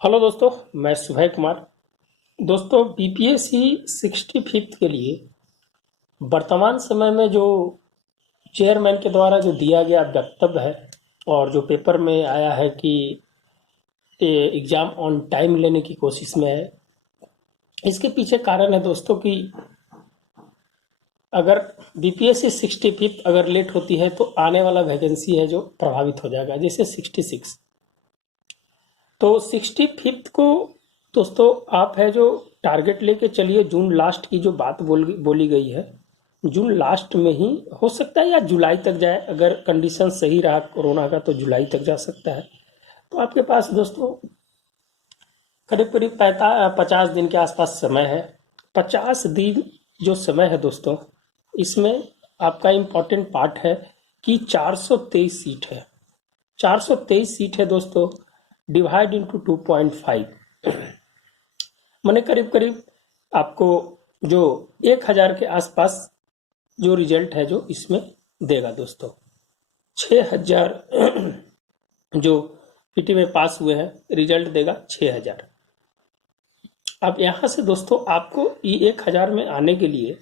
Hello दोस्तों, मैं सुभय कुमार। दोस्तों, बीपीएससी 65th के लिए वर्तमान समय में जो चेयरमैन के द्वारा जो दिया गया वक्तव्य है और जो पेपर में आया है कि एग्ज़ाम ऑन टाइम लेने की कोशिश में है, इसके पीछे कारण है दोस्तों कि अगर बीपीएससी 65th अगर लेट होती है तो आने वाला वैकेंसी है जो प्रभावित हो जाएगा, जैसे 66। तो 65th को दोस्तों आप है जो टारगेट लेके चलिए। जून लास्ट की जो बात बोली गई है, जून लास्ट में ही हो सकता है या जुलाई तक जाए। अगर कंडीशन सही रहा कोरोना का तो जुलाई तक जा सकता है। तो आपके पास दोस्तों करीब करीब 50 दिन के आसपास समय है। 50 दिन जो समय है दोस्तों, इसमें आपका इम्पोर्टेंट पार्ट है कि 423 सीट है। 423 सीट है दोस्तों, डिवाइड इंटू 2.5 मैंने करीब करीब आपको जो 1000 के आसपास जो रिजल्ट है जो इसमें देगा दोस्तों। 6000 जो पीटी में पास हुए हैं, रिजल्ट देगा 6000। अब यहाँ से दोस्तों आपको ये 1000 में आने के लिए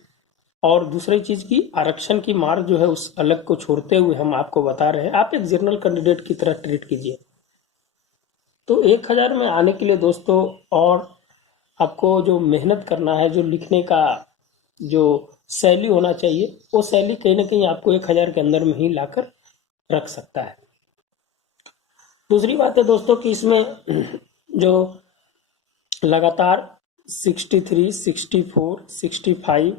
और दूसरी चीज की आरक्षण की मार जो है उस अलग को छोड़ते हुए हम आपको बता रहे हैं, आप एक जनरल कैंडिडेट की तरह ट्रीट कीजिए। तो 1000 में आने के लिए दोस्तों और आपको जो मेहनत करना है, जो लिखने का जो शैली होना चाहिए, वो शैली कहीं ना कहीं आपको 1000 के अंदर में ही लाकर रख सकता है। दूसरी बात है दोस्तों कि इसमें जो लगातार 63, 64, 65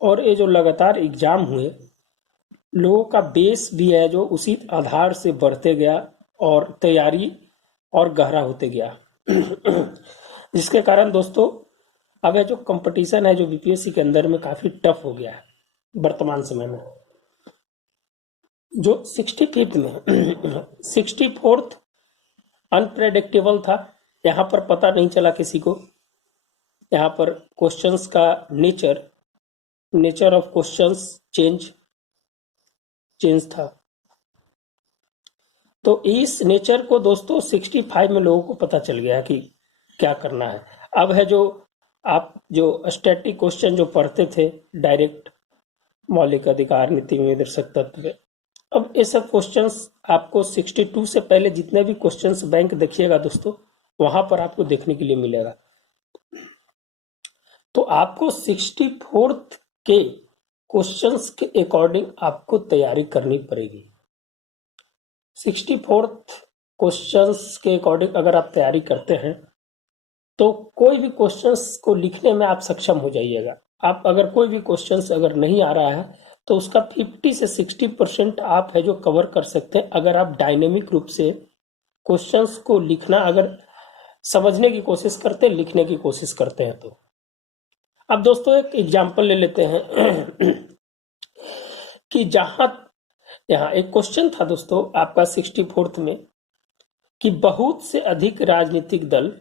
और ये जो लगातार एग्जाम हुए, लोगों का बेस भी है जो उसी आधार से बढ़ते गया और तैयारी और गहरा होते गया जिसके कारण दोस्तों अब ये जो कंपटीशन है जो बीपीएससी के अंदर में काफी टफ हो गया है वर्तमान समय में। जो 65th में 64th अनप्रेडिक्टेबल था, यहाँ पर पता नहीं चला किसी को। यहाँ पर क्वेश्चंस का नेचर ऑफ क्वेश्चंस चेंज था। तो इस नेचर को दोस्तों 65 में लोगों को पता चल गया कि क्या करना है। अब है जो आप जो स्टैटिक क्वेश्चन जो पढ़ते थे, डायरेक्ट मौलिक अधिकार, नीति में दर्शक तत्व, अब ये सब क्वेश्चंस आपको 62 से पहले जितने भी क्वेश्चंस बैंक देखिएगा दोस्तों, वहां पर आपको देखने के लिए मिलेगा। तो आपको 64th के क्वेश्चंस के अकॉर्डिंग आपको तैयारी करनी पड़ेगी। 64th क्वेश्चंस के अकॉर्डिंग अगर आप तैयारी करते हैं तो कोई भी क्वेश्चंस को लिखने में आप सक्षम हो जाइएगा। आप अगर कोई भी क्वेश्चंस अगर नहीं आ रहा है तो उसका 50 से 60% आप है जो कवर कर सकते हैं, अगर आप डायनेमिक रूप से क्वेश्चंस को लिखना अगर समझने की कोशिश करते हैं, लिखने की कोशिश करते हैं तो। अब दोस्तों एक एग्जाम्पल ले लेते हैं कि जहां यहाँ एक क्वेश्चन था दोस्तों आपका 64th में कि बहुत से अधिक राजनीतिक दल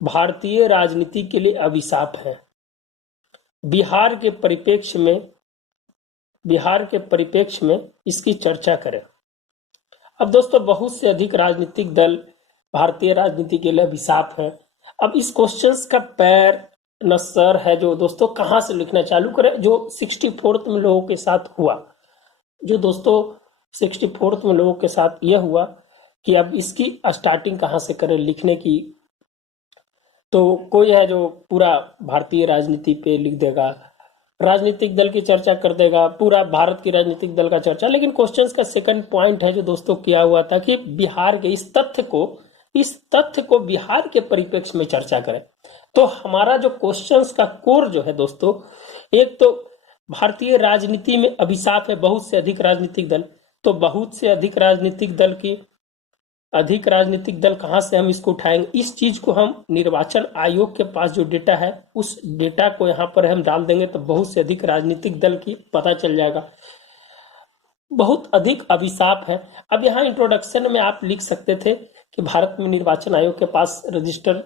भारतीय राजनीति के लिए अभिशाप है। बिहार के परिप्रेक्ष्य में इसकी चर्चा करें। अब दोस्तों बहुत से अधिक राजनीतिक दल भारतीय राजनीति के लिए अभिशाप है। अब इस क्वेश्चंस का पैर न सर है जो दोस्तों कहाँ से लिखना चालू करें, जो 64th में लोगों के साथ हुआ। जो दोस्तों 64th में लोगों के साथ यह हुआ कि अब इसकी स्टार्टिंग कहाँ से करें लिखने की। तो कोई है जो पूरा भारतीय राजनीति पे लिख देगा, राजनीतिक दल की चर्चा कर देगा, पूरा भारत की राजनीतिक दल का चर्चा। लेकिन क्वेश्चंस का सेकंड पॉइंट है जो दोस्तों किया हुआ था कि बिहार के इस तथ्य को बिहार के परिप्रेक्ष्य में चर्चा करें। तो हमारा जो क्वेश्चंस का कोर जो है दोस्तों, एक तो भारतीय राजनीति में अभिशाप है बहुत से अधिक राजनीतिक दल। तो बहुत से अधिक राजनीतिक दल कहां से हम इसको उठाएंगे, इस चीज को हम निर्वाचन आयोग के पास जो डेटा है उस डेटा को यहाँ पर हम डाल देंगे तो बहुत से अधिक राजनीतिक दल की पता चल जाएगा। बहुत अधिक अभिशाप है। अब यहाँ इंट्रोडक्शन में आप लिख सकते थे कि भारत में निर्वाचन आयोग के पास रजिस्टर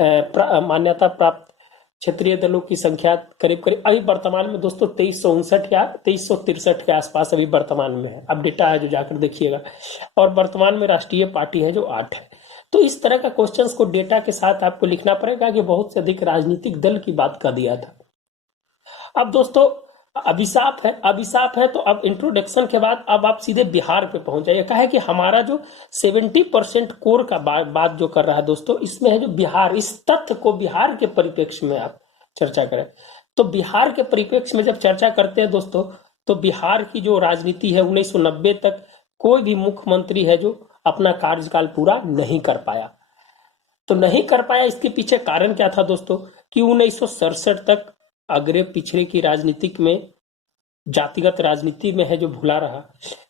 मान्यता प्राप्त क्षेत्रीय दलों की संख्या करीब करीब अभी वर्तमान में दोस्तों 2359 या 2363 के आसपास अभी वर्तमान में है। अब डेटा है जो जाकर देखिएगा। और वर्तमान में राष्ट्रीय पार्टी है जो 8 है। तो इस तरह का क्वेश्चंस को डेटा के साथ आपको लिखना पड़ेगा कि बहुत से अधिक राजनीतिक दल की बात कर दिया था। अब दोस्तों अभिशाप है तो अब इंट्रोडक्शन के बाद अब आप सीधे बिहार पे पहुंच जाइए। कहा है कि हमारा जो 70% कोर का बात जो कर रहा है दोस्तों, इसमें है जो बिहार, इस तथ्य को बिहार के परिप्रेक्ष्य में आप चर्चा करें। तो बिहार के परिप्रेक्ष्य में जब चर्चा करते हैं दोस्तों, तो बिहार की जो राजनीति है 1990 तक कोई भी मुख्यमंत्री है जो अपना कार्यकाल पूरा नहीं कर पाया। तो नहीं कर पाया, इसके पीछे कारण क्या था दोस्तों कि 1967 तक अग्रे पिछड़े की राजनीतिक में, जातिगत राजनीति में है जो भुला रहा।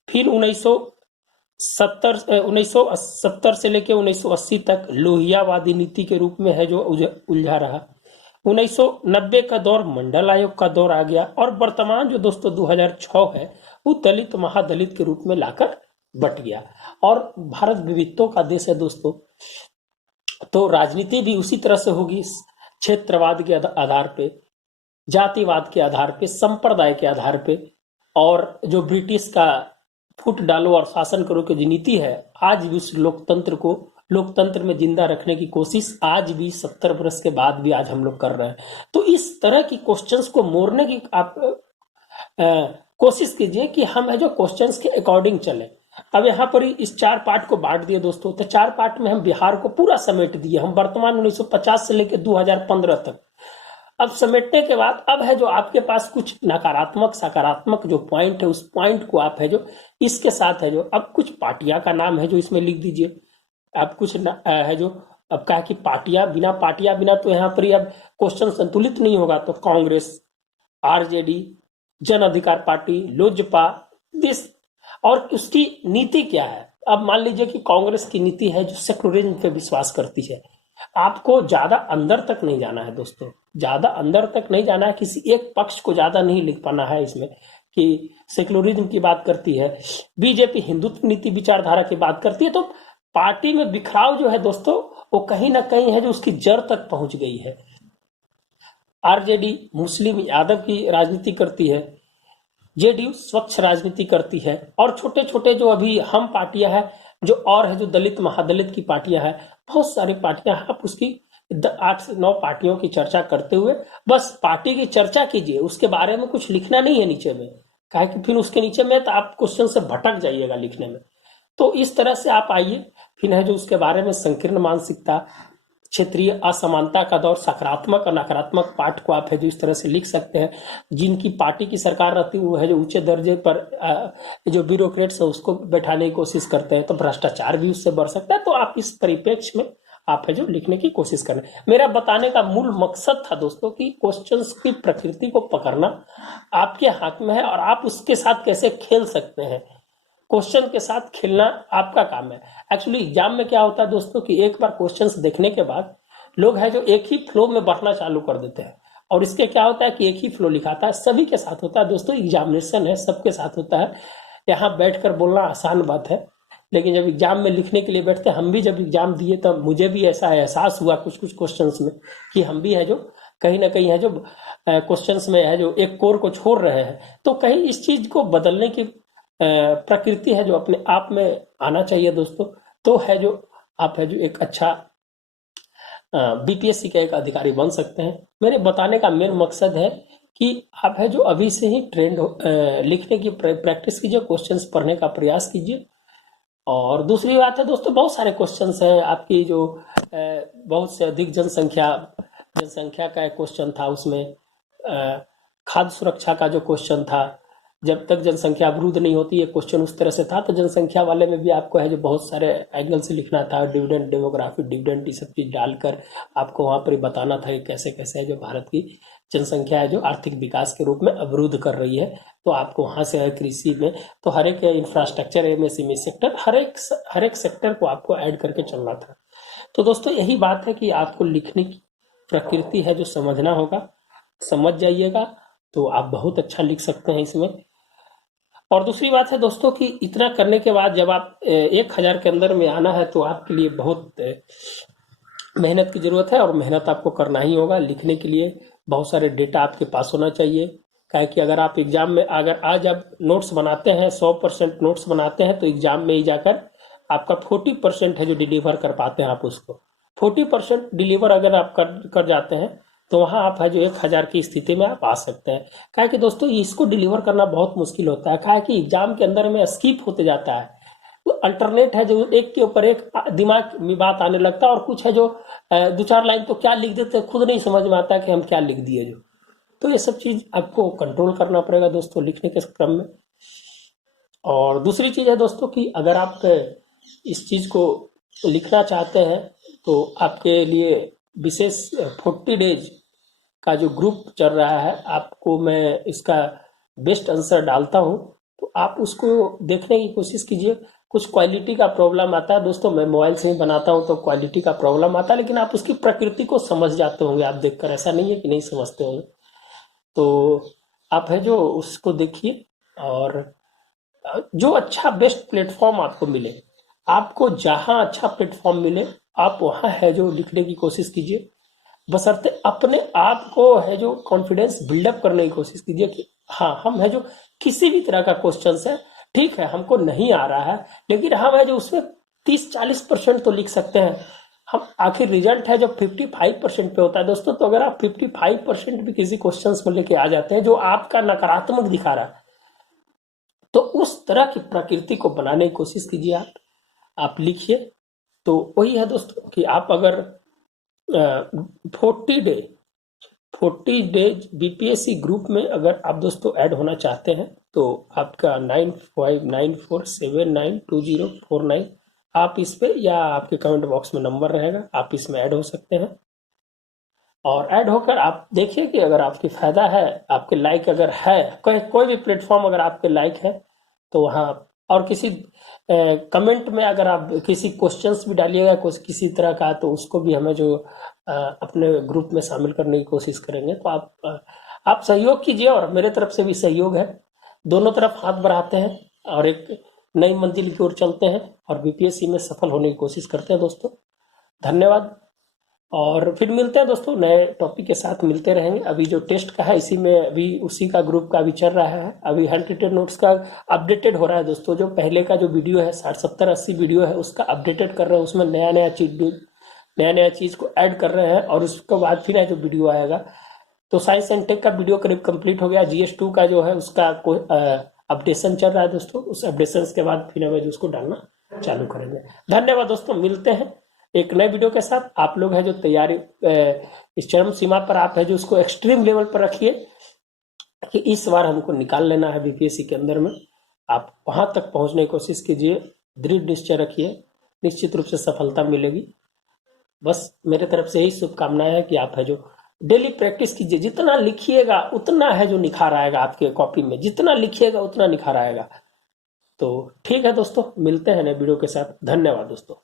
फिर 1970 से लेकर 1980 तक लोहियावादी नीति के रूप में है जो उलझा रहा। 1990 का दौर मंडल आयोग का दौर आ गया और वर्तमान जो दोस्तों 2006 है वो दलित महादलित के रूप में लाकर बट गया। और भारत विविधताओं का देश है दोस्तों, तो राजनीति भी उसी तरह से होगी, क्षेत्रवाद के आधार पे, जातिवाद के आधार पे, संप्रदाय के आधार पे। और जो ब्रिटिश का फुट डालो और शासन करो की जो नीति है, आज भी उस लोकतंत्र में जिंदा रखने की कोशिश आज भी 70 वर्ष के बाद भी आज हम लोग कर रहे हैं। तो इस तरह की क्वेश्चंस को मोड़ने की आप कोशिश कीजिए कि हम है जो क्वेश्चंस के अकॉर्डिंग चले। अब यहाँ पर इस 4 पार्ट को बांट दिए दोस्तों, तो 4 पार्ट में हम बिहार को पूरा समेट दिए। हम वर्तमान 1950 से लेकर 2015 तक अब समेटने के बाद अब है जो आपके पास कुछ नकारात्मक सकारात्मक जो पॉइंट है, उस पॉइंट को आप है जो इसके साथ है जो अब कुछ पार्टियां का नाम है जो इसमें लिख दीजिए। अब कुछ है जो अब कहा कि पार्टियां बिना तो यहाँ पर अब क्वेश्चन संतुलित नहीं होगा। तो कांग्रेस, आरजेडी, जन अधिकार पार्टी, लोजपा, दिस, और उसकी नीति क्या है। अब मान लीजिए कि कांग्रेस की नीति है जो सेक्युलरिज्म पे विश्वास करती है। आपको ज्यादा अंदर तक नहीं जाना है दोस्तों, ज्यादा अंदर तक नहीं जाना है, किसी एक पक्ष को ज्यादा नहीं लिख पाना है इसमें कि सेक्युलरिज्म की बात करती है, बीजेपी हिंदुत्व नीति विचारधारा की बात करती है। तो पार्टी में बिखराव जो है दोस्तों वो कहीं ना कहीं है जो उसकी जड़ तक पहुंच गई है। आरजेडी मुस्लिम यादव की राजनीति करती है, जेडीयू स्वच्छ राजनीति करती है, और छोटे छोटे जो अभी हम पार्टियां हैं जो और है जो दलित महादलित की पार्टियां हैं, बहुत सारी पार्टियां, आप उसकी 8 से 9 पार्टियों की चर्चा करते हुए बस पार्टी की चर्चा कीजिए, उसके बारे में कुछ लिखना नहीं है नीचे में, कहा कि फिर उसके नीचे में तो आप क्वेश्चन से भटक जाइएगा लिखने में। तो इस तरह से आप आइए, फिर है जो उसके बारे में संकीर्ण मानसिकता, क्षेत्रीय असमानता का दौर, सकारात्मक और नकारात्मक पाठ को आप है जो इस तरह से लिख सकते हैं। जिनकी पार्टी की सरकार रहती है वो है जो ऊंचे दर्जे पर जो ब्यूरोक्रेट्स है उसको बैठाने की कोशिश करते हैं, तो भ्रष्टाचार भी उससे बढ़ सकता है। तो आप इस परिप्रेक्ष्य में आप है जो लिखने की कोशिश करें। मेरा बताने का मूल मकसद था दोस्तों कि क्वेश्चंस की प्रकृति को पकड़ना आपके हाथ में है और आप उसके साथ कैसे खेल सकते हैं। क्वेश्चन के साथ खेलना आपका काम है। एक्चुअली एग्जाम में क्या होता है दोस्तों कि एक बार क्वेश्चंस देखने के बाद लोग है जो एक ही फ्लो में बढ़ना चालू कर देते हैं, और इसके क्या होता है कि एक ही फ्लो लिखाता है। सभी के साथ होता है दोस्तों, एग्जामिनेशन है, सबके साथ होता है। यहाँ बैठकर बोलना आसान बात है, लेकिन जब एग्जाम में लिखने के लिए बैठते हैं, हम भी जब एग्जाम दिए तो मुझे भी ऐसा एहसास हुआ कुछ क्वेश्चंस में कि हम भी है जो कहीं ना कहीं है जो क्वेश्चंस में है जो एक कोर को छोड़ रहे हैं। तो कहीं इस चीज को बदलने की प्रकृति है जो अपने आप में आना चाहिए दोस्तों। तो है जो आप है जो एक अच्छा बीपीएससी का एक अधिकारी बन सकते हैं। मेरे बताने का मेन मकसद है कि आप है जो अभी से ही ट्रेंड लिखने की प्रैक्टिस कीजिए, क्वेश्चंस पढ़ने का प्रयास कीजिए। और दूसरी बात है दोस्तों, बहुत सारे क्वेश्चंस हैं आपकी जो बहुत से अधिक जनसंख्या का एक क्वेश्चन था, उसमें खाद्य सुरक्षा का जो क्वेश्चन था, जब तक जनसंख्या अवरुद्ध नहीं होती, ये क्वेश्चन उस तरह से था। तो जनसंख्या वाले में भी आपको है जो बहुत सारे एंगल से लिखना था, डिविडेंड, डेमोग्राफी, डिविडेंड, ये सब चीज डालकर आपको वहां पर बताना था कि कैसे कैसे है जो भारत की जनसंख्या है जो आर्थिक विकास के रूप में अवरुद्ध कर रही है। तो आपको वहां से है कृषि में तो हर एक इंफ्रास्ट्रक्चर, एमएसएमई सेक्टर, हर एक सेक्टर को आपको ऐड करके चलना था। तो दोस्तों यही बात है कि आपको लिखने की प्रकृति है जो समझना होगा, समझ जाइएगा तो आप बहुत अच्छा लिख सकते हैं इसमें। और दूसरी बात है दोस्तों कि इतना करने के बाद जब आप 1000 के अंदर में आना है तो आपके लिए बहुत मेहनत की जरूरत है और मेहनत आपको करना ही होगा। लिखने के लिए बहुत सारे डेटा आपके पास होना चाहिए। क्या है कि अगर आप एग्जाम में, अगर आज आप नोट्स बनाते हैं, 100% नोट्स बनाते हैं, तो एग्जाम में ही जाकर आपका 40% है जो डिलीवर कर पाते हैं आप उसको। 40% डिलीवर अगर आप कर जाते हैं तो वहां आप है जो 1000 की स्थिति में आप आ सकते हैं। क्या है कि दोस्तों इसको डिलीवर करना बहुत मुश्किल होता है। क्या है कि एग्जाम के अंदर में स्किप होते जाता है, तो अल्टरनेट है जो एक के ऊपर एक दिमाग में बात आने लगता है, और कुछ है जो दो चार लाइन तो क्या लिख देते हैं, खुद नहीं समझ में आता कि हम क्या लिख दिए जो। तो ये सब चीज आपको कंट्रोल करना पड़ेगा दोस्तों लिखने के क्रम में। और दूसरी चीज है दोस्तों कि अगर आप इस चीज को लिखना चाहते हैं तो आपके लिए विशेष 40 डेज का जो ग्रुप चल रहा है, आपको मैं इसका बेस्ट आंसर डालता हूं, तो आप उसको देखने की कोशिश कीजिए। कुछ क्वालिटी का प्रॉब्लम आता है दोस्तों, मैं मोबाइल से ही बनाता हूं तो क्वालिटी का प्रॉब्लम आता है, लेकिन आप उसकी प्रकृति को समझ जाते होंगे आप देखकर, ऐसा नहीं है कि नहीं समझते होंगे। तो आप है जो उसको देखिए, और जो अच्छा बेस्ट प्लेटफॉर्म आपको मिले, आपको जहां अच्छा प्लेटफॉर्म मिले आप वहां है जो लिखने की कोशिश कीजिए। बशर्ते अपने आप को है जो कॉन्फिडेंस बिल्डअप करने की कोशिश कीजिए कि हाँ, हम है जो किसी भी तरह का क्वेश्चन है, ठीक है हमको नहीं आ रहा है, लेकिन हम है जो उसमें 30-40% तो लिख सकते हैं। हम आखिर रिजल्ट है जो 55% पे होता है दोस्तों। तो अगर आप 55% भी किसी क्वेश्चन में लेके आ जाते हैं जो आपका नकारात्मक दिखा रहा है, तो उस तरह की प्रकृति को बनाने की कोशिश कीजिए। आप लिखिए। तो वही है दोस्तों कि आप अगर 40 डेज बीपीएससी ग्रुप में अगर आप दोस्तों ऐड होना चाहते हैं तो आपका 9594792049, आप इस पे या आपके कमेंट बॉक्स में नंबर रहेगा, आप इसमें ऐड हो सकते हैं। और ऐड होकर आप देखिए कि अगर आपकी फायदा है, आपके लाइक अगर है, कोई भी प्लेटफॉर्म अगर आपके लाइक है तो वहाँ, और किसी कमेंट में अगर आप किसी क्वेश्चंस भी डालिएगा किसी तरह का, तो उसको भी हमें जो अपने ग्रुप में शामिल करने की कोशिश करेंगे। तो आप सहयोग कीजिए और मेरे तरफ से भी सहयोग है। दोनों तरफ हाथ बढ़ाते हैं और एक नई मंजिल की ओर चलते हैं और बीपीएससी में सफल होने की कोशिश करते हैं दोस्तों। धन्यवाद। और फिर मिलते हैं दोस्तों, नए टॉपिक के साथ मिलते रहेंगे। अभी जो टेस्ट का है इसी में अभी उसी का ग्रुप का भी चल रहा है। अभी हैंड रिटेन नोट्स का अपडेटेड हो रहा है दोस्तों। जो पहले का जो वीडियो है 60 70 80 वीडियो है उसका अपडेटेड कर रहे हैं, उसमें नया नया चीज को ऐड कर रहे हैं, और उसके बाद फिर जो वीडियो आएगा। तो साइंस एंड टेक का वीडियो करीब कंप्लीट हो गया। GS2 का जो है उसका अपडेशन चल रहा है दोस्तों। उस अपडेशन के बाद फिर हमें उसको डालना चालू करेंगे। धन्यवाद दोस्तों, मिलते हैं एक नए वीडियो के साथ। आप लोग है जो तैयारी इस चरम सीमा पर आप है जो उसको एक्सट्रीम लेवल पर रखिए कि इस बार हमको निकाल लेना है बीपीएससी के अंदर में। आप वहां तक पहुंचने की कोशिश कीजिए, दृढ़ निश्चय रखिए, निश्चित रूप से सफलता मिलेगी। बस मेरे तरफ से यही शुभकामनाएं है कि आप है जो डेली प्रैक्टिस कीजिए। जितना लिखिएगा उतना है जो निखार आएगा आपके कॉपी में, जितना लिखिएगा उतना निखार आएगा। तो ठीक है दोस्तों, मिलते हैं नए वीडियो के साथ। धन्यवाद दोस्तों।